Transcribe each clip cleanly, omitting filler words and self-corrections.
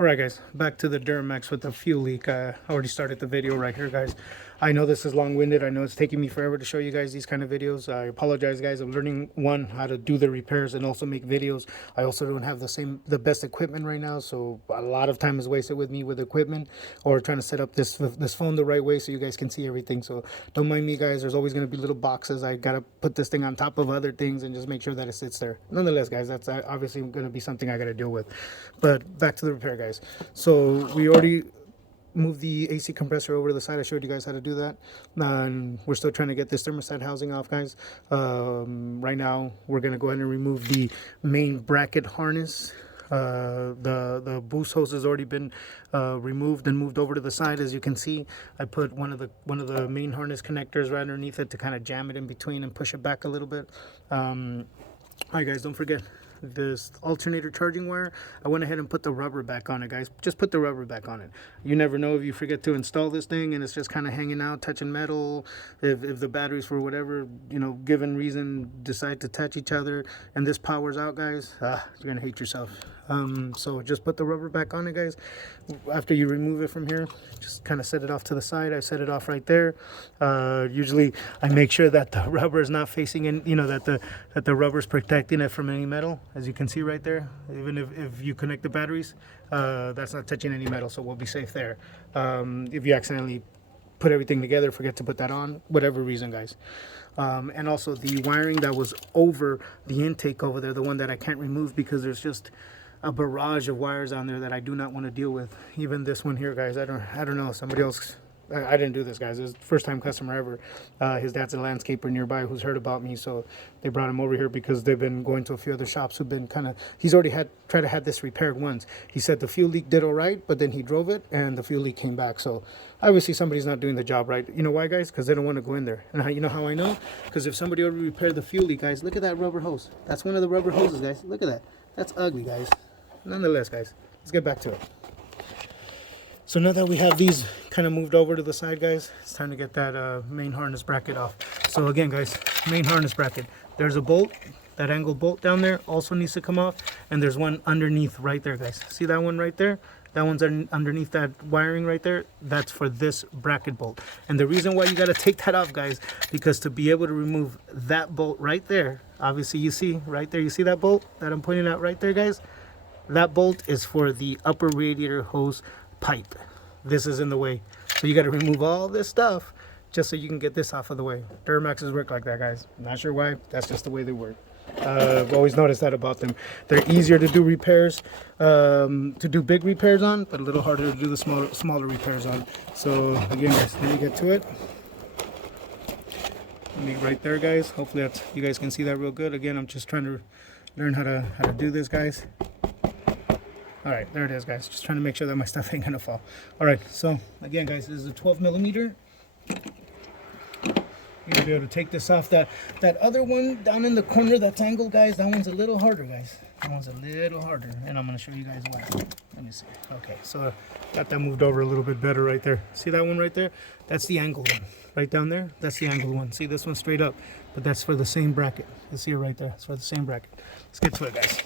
Alright guys, back to the Duramax with the fuel leak. I already started the video right here, guys. I know this is long-winded. I know it's taking me forever to show you guys these kind of videos. I apologize, guys. I'm learning, one, how to do the repairs and also make videos. I also don't have the best equipment right now, so a lot of time is wasted with me with equipment or trying to set up this phone the right way so you guys can see everything. So don't mind me, guys. There's always going to be little boxes. I got to put this thing on top of other things and just make sure that it sits there. Nonetheless, guys, that's obviously going to be something I got to deal with. But back to the repair, guys. So we already moved the AC compressor over to the side. I showed you guys how to do that, and we're still trying to get this thermostat housing off, guys. Right now we're gonna go ahead and remove the main bracket harness. The boost hose has already been removed and moved over to the side. As you can see, I put one of the main harness connectors right underneath it to kind of jam it in between and push it back a little bit. All right, guys, don't forget this alternator charging wire. I went ahead and put the rubber back on it, guys. Just put the rubber back on it. You never know if you forget to install this thing and it's just kind of hanging out, touching metal. If the batteries, for whatever, given reason, decide to touch each other and this powers out, guys, you're gonna hate yourself. So just put the rubber back on it, guys. After you remove it from here, just kind of set it off to the side. I set it off right there. Usually I make sure that the rubber is not facing in, that the rubber is protecting it from any metal. As you can see right there, even if you connect the batteries, that's not touching any metal, so we'll be safe there. If you accidentally put everything together, forget to put that on, whatever reason, guys. And also the wiring that was over the intake over there, the one that I can't remove because there's just a barrage of wires on there that I do not want to deal with. Even this one here, guys, I don't know, somebody else, I didn't do this, guys. This is the first time customer ever. His dad's a landscaper nearby who's heard about me, so they brought him over here because they've been going to a few other shops who've been he's already tried to have this repaired once. He said the fuel leak did all right, but then he drove it and the fuel leak came back. So obviously somebody's not doing the job right. You know why, guys? Because they don't want to go in there. And you know how I know? Because if somebody already repaired the fuel leak, guys, look at that rubber hose. That's one of the rubber hoses, guys. Look at that. That's ugly, guys. Nonetheless, guys, let's get back to it. So now that we have these kind of moved over to the side, guys, it's time to get that main harness bracket off. So again, guys, main harness bracket. There's a bolt, that angled bolt down there also needs to come off, and there's one underneath right there, guys. See that one right there? That one's underneath that wiring right there. That's for this bracket bolt. And the reason why you got to take that off, guys, because to be able to remove that bolt right there, obviously you see right there, you see that bolt that I'm pointing out right there, guys? That bolt is for the upper radiator hose pipe. This is in the way, so you got to remove all this stuff just so you can get this off of the way. Duramaxes work like that, guys. Not sure why, that's just the way they work. I've always noticed that about them. They're easier to do repairs, to do big repairs on, but a little harder to do the smaller repairs on. So again, guys, let me get to it. Right there, guys. Hopefully you guys can see that real good. Again, I'm just trying to learn how to do this, guys. All right, there it is, guys. Just trying to make sure that my stuff ain't gonna fall. All right, so again, guys, this is a 12 millimeter. You're gonna be able to take this off. That other one down in the corner that's angled, guys, that one's a little harder, guys. That one's a little harder, and I'm gonna show you guys why. Let me see. Okay, so got that moved over a little bit better right there. See that one right there? That's the angled one. Right down there, that's the angled one. See this one straight up, but that's for the same bracket. You see it right there. It's for the same bracket. Let's get to it, guys.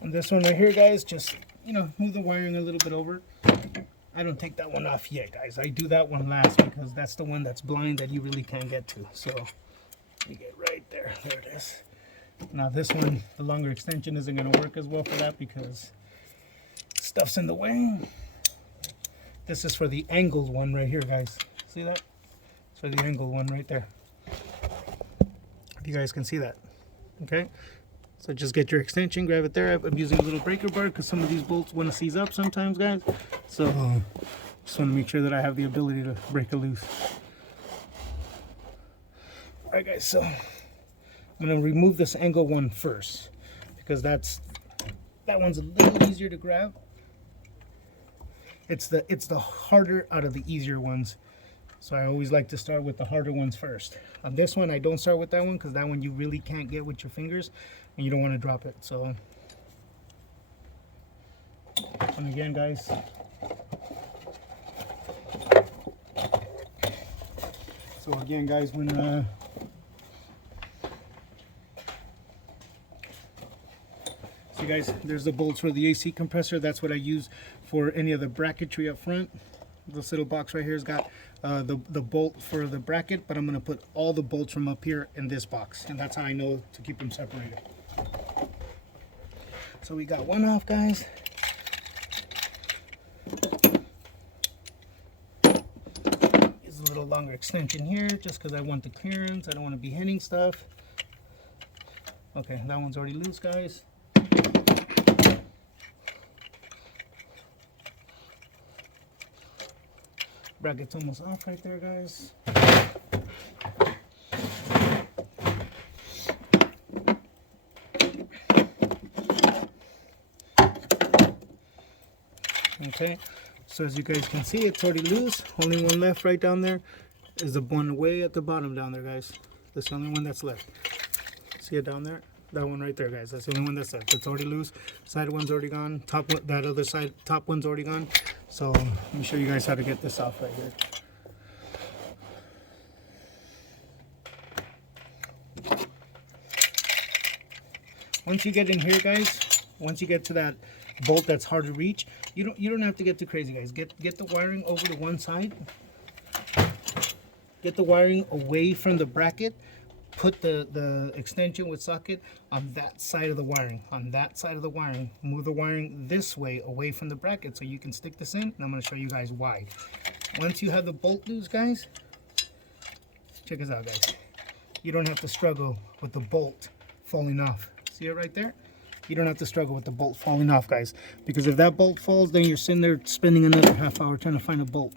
And this one right here, guys, just, move the wiring a little bit over. I don't take that one off yet, guys. I do that one last because that's the one that's blind that you really can't get to. So you get right there. There it is. Now this one, the longer extension isn't going to work as well for that because stuff's in the way. This is for the angled one right here, guys. See that? It's for the angled one right there. If you guys can see that. Okay. So just get your extension, grab it there. I'm using a little breaker bar because some of these bolts want to seize up sometimes, guys. So just want to make sure that I have the ability to break it loose. All right, guys, so I'm going to remove this angle one first because that's That one's a little easier to grab. It's the harder out of the easier ones. So I always like to start with the harder ones first. On this one, I don't start with that one because that one you really can't get with your fingers and you don't want to drop it. So, and again, guys, when so guys, there's the bolts for the AC compressor. That's what I use for any of the bracketry up front. This little box right here has got the bolt for the bracket, but I'm going to put all the bolts from up here in this box, and that's how I know to keep them separated. So we got one off, guys. There's a little longer extension here just because I want the clearance. I don't want to be hitting stuff. Okay, that one's already loose, guys. Bracket's almost off right there, guys. Okay, so as you guys can see, it's already loose. Only one left right down there is the one way at the bottom down there, guys. That's the only one that's left. See it down there? That one right there, guys. That's the only one that's left. It's already loose. Side one's already gone. Top one, that other side, top one's already gone. So let me show you guys how to get this off right here. Once you get in here, guys, once you get to that bolt that's hard to reach, you don't have to get too crazy, guys. Get the wiring over to one side. Get the wiring away from the bracket. Put the extension with socket on that side of the wiring. On that side of the wiring. Move the wiring this way away from the bracket so you can stick this in. And I'm going to show you guys why. Once you have the bolt loose, guys, check this out, guys. You don't have to struggle with the bolt falling off. See it right there? You don't have to struggle with the bolt falling off, guys. Because if that bolt falls, then you're sitting there spending another half hour trying to find a bolt.